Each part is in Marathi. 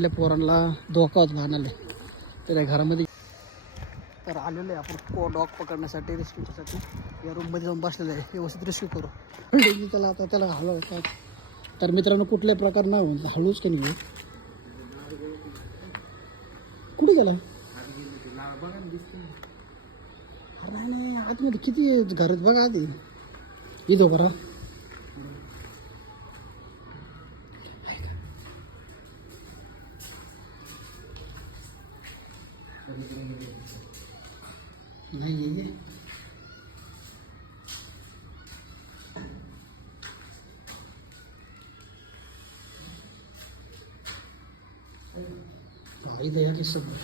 आपल्या पोरांना धोका होत लहान आले त्या घरामध्ये. तर आलेलो आहे आपण डॉग पकडण्यासाठी, रेस्क्यूसाठी. या रूममध्ये जाऊन बसलेलं आहे, व्यवस्थित रेस्क्यू करू. त्याला आता त्याला हलव काय. तर मित्रांनो कुठल्याही प्रकार नाही होऊन हळूच काही नाही. कुठे गेला? अरे नाही आतमध्ये किती घरात बघा आधी. इथं बरा नाही. इथं या की सगळं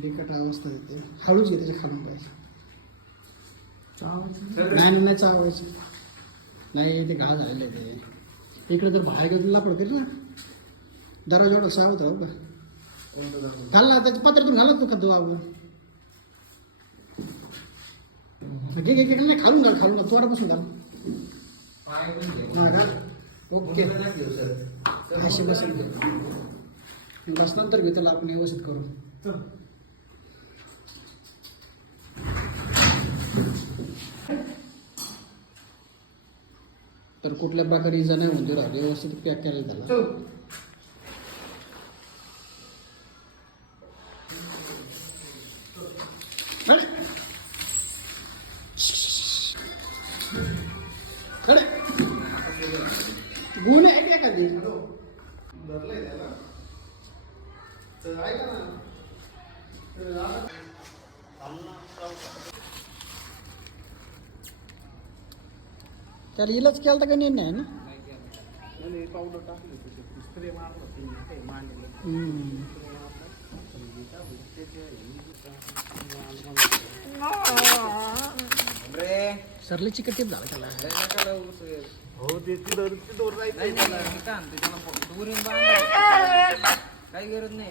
बेकट अवस्था येते. हळूच येते खालून पाहिजे. नाही नाही चावायचं नाही, ते घा झालेलं आहे ते. इकडे तर बाहेर गेलं लापड केलं ना, दरवाजा एवढा सावत राहू का. घाल ना त्याच्या पत्रातून घालत का तू आपण. घे घे घे नाही खालून घाल, खालून घाल तोडापासून घाल. हा घाल. ओके अशी बसेल बस. नंतर घेऊ त्याला आपण व्यवस्थित करू. तर कुठल्या प्रकारे इजा नाही म्हणजे राहिली, व्यवस्थित पॅक केलेलं त्याला. खडे गुण आहे का कधी धरलंय त्याला तर ऐका ना. त्याला इलाज केला का नाही ना. पावडर टाकली स्प्रे मारला. सरले चिकट झाला त्याला. हो ते दोर काही गरज नाही.